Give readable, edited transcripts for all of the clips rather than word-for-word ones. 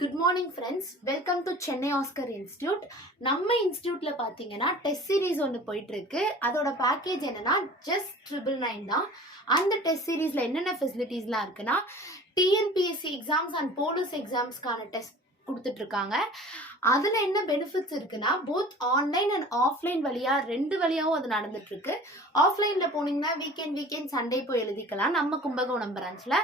Good morning friends. Welcome to Chennai Oscar Institute. நம்ம இன்ஸ்டிடியூட்ல பாத்தீங்கன்னா test series ஒன்று போயிட்டு இருக்கு. அதோட பேக்கேஜ் என்னன்னா just 999 தான். அந்த டெஸ்ட் சீரிஸ்ல என்னென்ன ஃபெசிலிட்டிஸ்லாம் இருக்குன்னா டிஎன்பிஎஸ்சி எக்ஸாம்ஸ் அண்ட் போலீஸ் எக்ஸாம்ஸ்க்கான டெஸ்ட் கொடுத்துட்டு இருக்காங்க. அதுல என்ன பெனிஃபிட்ஸ் இருக்குன்னா போத் ஆன்லைன் அண்ட் ஆஃப்லைன் வழியா ரெண்டு வழியாவும் அது நடந்துட்டு இருக்கு. ஆஃப்லைன்ல போனீங்கன்னா வீக்கெண்ட் சண்டே போய் எழுதிக்கலாம் நம்ம கும்பகோணம் பிரான்ச்ல.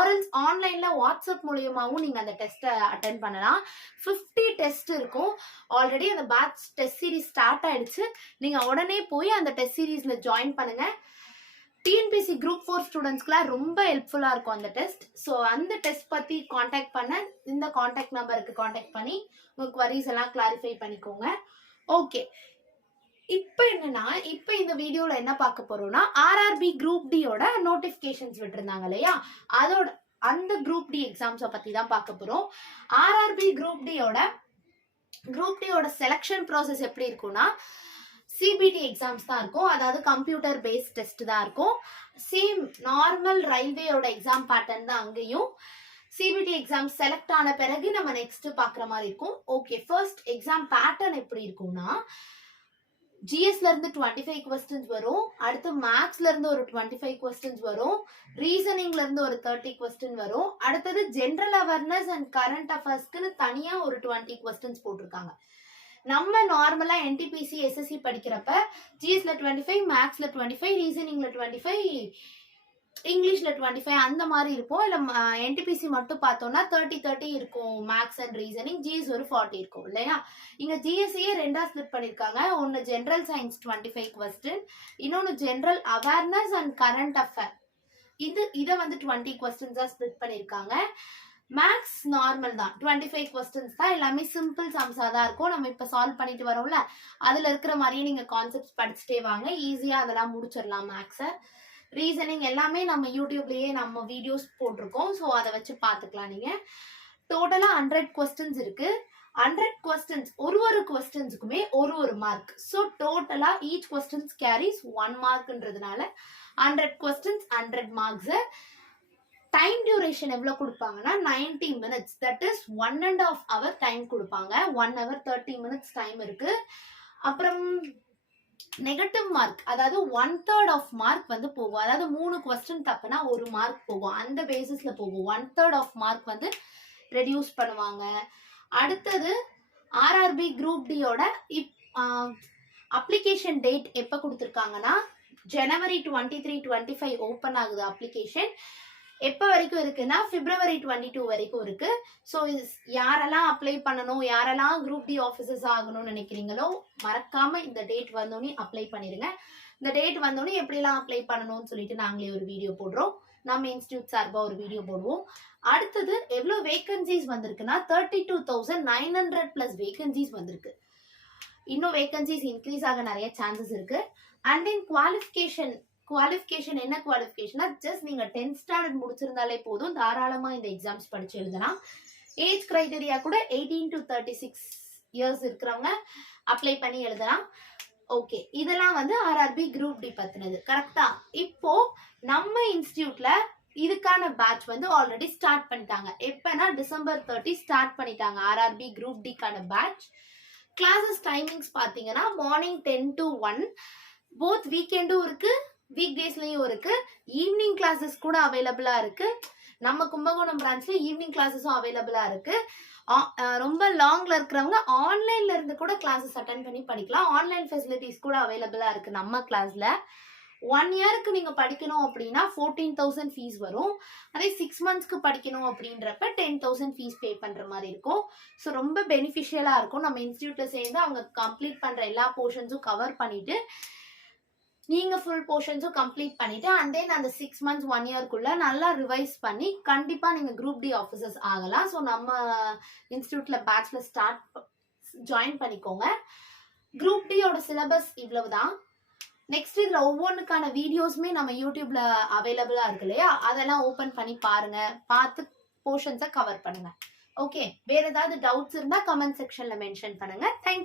ஆர்எல்ஸ் ஆன்லைன்ல வாட்ஸ்அப் மூலியமாவும் நீங்க அந்த டெஸ்ட்டை அட்டென்ட் பண்ணலாம். 50 டெஸ்ட் இருக்கும். ஆல்ரெடி அந்த பேட்ச் டெஸ்ட் சீரிஸ் ஸ்டார்ட் ஆயிடுச்சு. நீங்க உடனே போய் அந்த டெஸ்ட் சீரிஸ்ல ஜாயின் பண்ணுங்க. டிஎன்பிஎஸ்சி குரூப் 4 ஸ்டூடெண்ட்ஸ்க்குலாம் ரொம்ப ஹெல்ப்ஃபுல்லாக இருக்கும் அந்த டெஸ்ட். ஸோ அந்த டெஸ்ட் பற்றி காண்டாக்ட் பண்ண இந்த காண்டாக்ட் நம்பருக்கு காண்டாக்ட் பண்ணி உங்கள் குவரிஸ் எல்லாம் கிளாரிஃபை பண்ணிக்கோங்க. ஓகே, இப்போ என்னன்னா இப்போ இந்த வீடியோவில் என்ன பார்க்க போகிறோம்னா ஆர்ஆர்பி குரூப் டியோட நோட்டிஃபிகேஷன்ஸ் விட்டுருந்தாங்க இல்லையா, அதோட அந்த குரூப் டி எக்ஸாம்ஸை பற்றி தான் பார்க்க போகிறோம். ஆர்ஆர்பி குரூப் டியோட செலெக்ஷன் ப்ராசஸ் எப்படி இருக்கும்னா சிபிடி எக்ஸாம்ஸ் தான் இருக்கும். அதாவது கம்ப்யூட்டர் பேஸ்ட் டெஸ்ட் தான் இருக்கும். சேம் நார்மல் ரயில்வேயோட எக்ஸாம் பேட்டர்ன் தான் அங்கேயும். சிபிடி எக்ஸாம் செலக்ட் ஆன பிறகு நம்ம நெக்ஸ்ட் பார்க்குற மாதிரி இருக்கும். ஓகே, ஃபர்ஸ்ட் எக்ஸாம் பேட்டர்ன் எப்படி இருக்கும்னா ஜிஎஸ்ல இருந்து 25 கொஸ்டின்ஸ் வரும். அடுத்து மேக்ஸ்ல இருந்து ஒரு 25 கொஸ்டின்ஸ் வரும். ரீசனிங்ல இருந்து ஒரு 30 கொஸ்டின் வரும். அடுத்தது ஜென்ரல் அவேர்னஸ் அண்ட் கரண்ட் அஃபேர்ஸ்க்குன்னு தனியா ஒரு 20 கொஸ்டின்ஸ் போட்டிருக்காங்க. நம்ம நார்மலா என்டிபிசி எஸ்எஸ்சி படிக்கிறப்ப ஜிஎஸ்ல 25, மேக்ஸ்ல 25, ரீசனிங்ல 25, இங்கிலீஷ்ல 25 அந்த மாதிரி இருக்கும். இல்ல என்டிபிசி மட்டும் பார்த்தோம்னா 30 இருக்கும் மேக்ஸ் அண்ட் ரீசனிங். ஜிஎஸ் ஒரு 40 இருக்கும் இல்லையா. இங்க ஜிஎஸ்சியே ரெண்டா ஸ்பிளிட் பண்ணிருக்காங்க. ஒன்னு ஜென்ரல் சயின்ஸ் 25 கொஸ்டின், இன்னொன்னு general awareness and current affair. இதை வந்து 20 கொஸ்டின்ஸா ஸ்பிளிட் பண்ணிருக்காங்க. மேக்ஸ் நார்மல் தான், 25 கொஸ்டின்ஸ் தான். எல்லாமே சிம்பிள் சம்ஸா தான் இருக்கும். நம்ம இப்ப சால்வ் பண்ணிட்டு வரோம்ல, அதுல இருக்கிற மாதிரியே நீங்க கான்செப்ட்ஸ் படிச்சுட்டே வாங்க. ஈஸியா அதெல்லாம் முடிச்சிடலாம். மேக்ஸ ரீசனிங் எல்லாமே நம்ம யூடியூப்லயே நம்ம வீடியோஸ் போட்டிருக்கோம். ஸோ அதை வச்சு பார்த்துக்கலாம். நீங்க டோட்டலா 100 கொஸ்டின்ஸ் இருக்கு. 100 கொஸ்டின்ஸ் ஒரு கொஸ்டின்ஸுக்குமே ஒரு மார்க். ஸோ டோட்டலா ஈச் கொஸ்டின்ஸ் கேரிஸ் 1 மார்க்ன்றதுனால 100 கொஸ்டின்ஸ் 100 மார்க்ஸ். டைம் டியூரேஷன் எவ்வளவு கொடுப்பாங்கன்னா 90 minutes. That is 1.5 hour time கொடுப்பாங்க. 1 hour 30 minutes டைம் இருக்கு. அப்புறம் நெகட்டிவ் மார்க், அதாவது 1/3 ஆஃப் மார்க் வந்து போகும். அதாவது 3 கொஸ்டின் தப்புனா 1 மார்க் போகும். அந்த பேசிஸ்ல போகும். 1/3 ஆஃப் மார்க் வந்து ரெடியூஸ் பண்ணுவாங்க. அடுத்தது ஆர்ஆர்பி குரூப் டியோட அப்ளிகேஷன் டேட் எப்ப கொடுத்துருக்காங்கன்னா ஜனவரி 23, 25 ஓப்பன் ஆகுது அப்ளிகேஷன். எப்போ வரைக்கும் இருக்குன்னா பிப்ரவரி 22 வரைக்கும் இருக்கு. ஸோ யாரெல்லாம் அப்ளை பண்ணணும், யாரெல்லாம் குரூப் டி ஆஃபீஸர்ஸ் ஆகணும்னு நினைக்கிறீங்களோ மறக்காம இந்த டேட் வந்தோடனே அப்ளை பண்ணிருங்க. இந்த டேட் வந்தோடனே எப்படிலாம் அப்ளை பண்ணணும்னு சொல்லிட்டு நாங்களே ஒரு வீடியோ போடுறோம். நம்ம இன்ஸ்டிடியூட் சார்பா ஒரு வீடியோ போடுவோம். அடுத்தது எவ்வளவு வேகன்சிஸ் வந்திருக்குன்னா 32,900 பிளஸ் வேகன்சிஸ் வந்திருக்கு. இன்னும் வேகன்சிஸ் இன்க்ரீஸ் ஆக நிறைய சான்சஸ் இருக்கு. அண்ட் தென் குவாலிஃபிகேஷன் என்ன குவாலிஃபிகேஷனா ஜஸ்ட் நீங்க 10th ஸ்டாண்டர்ட் முடிச்சிருந்தாலே போதும். தாராளமா இந்த எக்ஸாம்ஸ் படிச்சு எழுதலாம். ஏஜ் கிரைட்டீரியா கூட 18 to 36 இயர்ஸ் இருக்கிறவங்க அப்ளை பண்ணி எழுதலாம். ஓகே, இதெல்லாம் வந்து ஆர்ஆர்பி குரூப் டி பத்தினது. கரெக்டா? இப்போ நம்ம இன்ஸ்டிடியூட்ல இதுக்கான பேட்ச் வந்து ஆல்ரெடி ஸ்டார்ட் பண்ணிட்டாங்க. எப்பனா டிசம்பர் 30 ஸ்டார்ட் பண்ணிட்டாங்க ஆர்ஆர்பி குரூப் டிக்கான பேட்ச். கிளாஸஸ் டைமிங்ஸ் பாத்தீங்கன்னா மார்னிங் 10 to 1. போத் வீக்கெண்டும் இருக்கு, வீக் டேஸ்லயும் இருக்கு. ஈவினிங் கிளாஸஸ் கூட அவைலபிளா இருக்கு. நம்ம கும்பகோணம் பிரான்ச்ல ஈவினிங் கிளாஸஸும் அவைலபிளா இருக்கு. ரொம்ப லாங்ல இருக்கிறவங்க ஆன்லைன்ல இருந்து கூட கிளாஸஸ் அட்டென்ட் பண்ணி படிக்கலாம். ஆன்லைன் ஃபெசிலிட்டிஸ் கூட அவைலபிளா இருக்கு நம்ம கிளாஸ்ல. 1 இயருக்கு நீங்க படிக்கணும் அப்படின்னா 14,000 ஃபீஸ் வரும். அதே 6 monthsக்கு படிக்கணும் அப்படின்றப்ப 10,000 ஃபீஸ் பே பண்ற மாதிரி இருக்கும். ஸோ ரொம்ப பெனிஃபிஷியலா இருக்கும். நம்ம இன்ஸ்டிடியூட்ல சேர்ந்து அவங்க கம்ப்ளீட் பண்ற எல்லா போர்ஷன்ஸும் கவர் பண்ணிட்டு நீங்க ஃபுல் போர்ஷன்ஸும் கம்ப்ளீட் பண்ணிட்டு அண்ட் தென் அந்த 6 months 1 இயர்க்குள்ள நல்லா ரிவைஸ் பண்ணி கண்டிப்பா நீங்க குரூப் டி ஆஃபீஸர்ஸ் ஆகலாம். ஸோ நம்ம இன்ஸ்டிடியூட்ல பேட்ச்ல ஜாயின் பண்ணிக்கோங்க. குரூப் டியோட சிலபஸ் இவ்வளவுதான். நெக்ஸ்ட் இதுல ஒவ்வொன்றுக்கான வீடியோஸ்மே நம்ம யூடியூப்ல அவைலபிளா இருக்கு இல்லையா, அதெல்லாம் ஓபன் பண்ணி பாருங்க. பார்த்து போர்ஷன்ஸை கவர் பண்ணுங்க. ஓகே, வேற ஏதாவது டவுட்ஸ் இருந்தா கமெண்ட் செக்ஷன்ல மென்ஷன் பண்ணுங்க. தேங்க்யூ.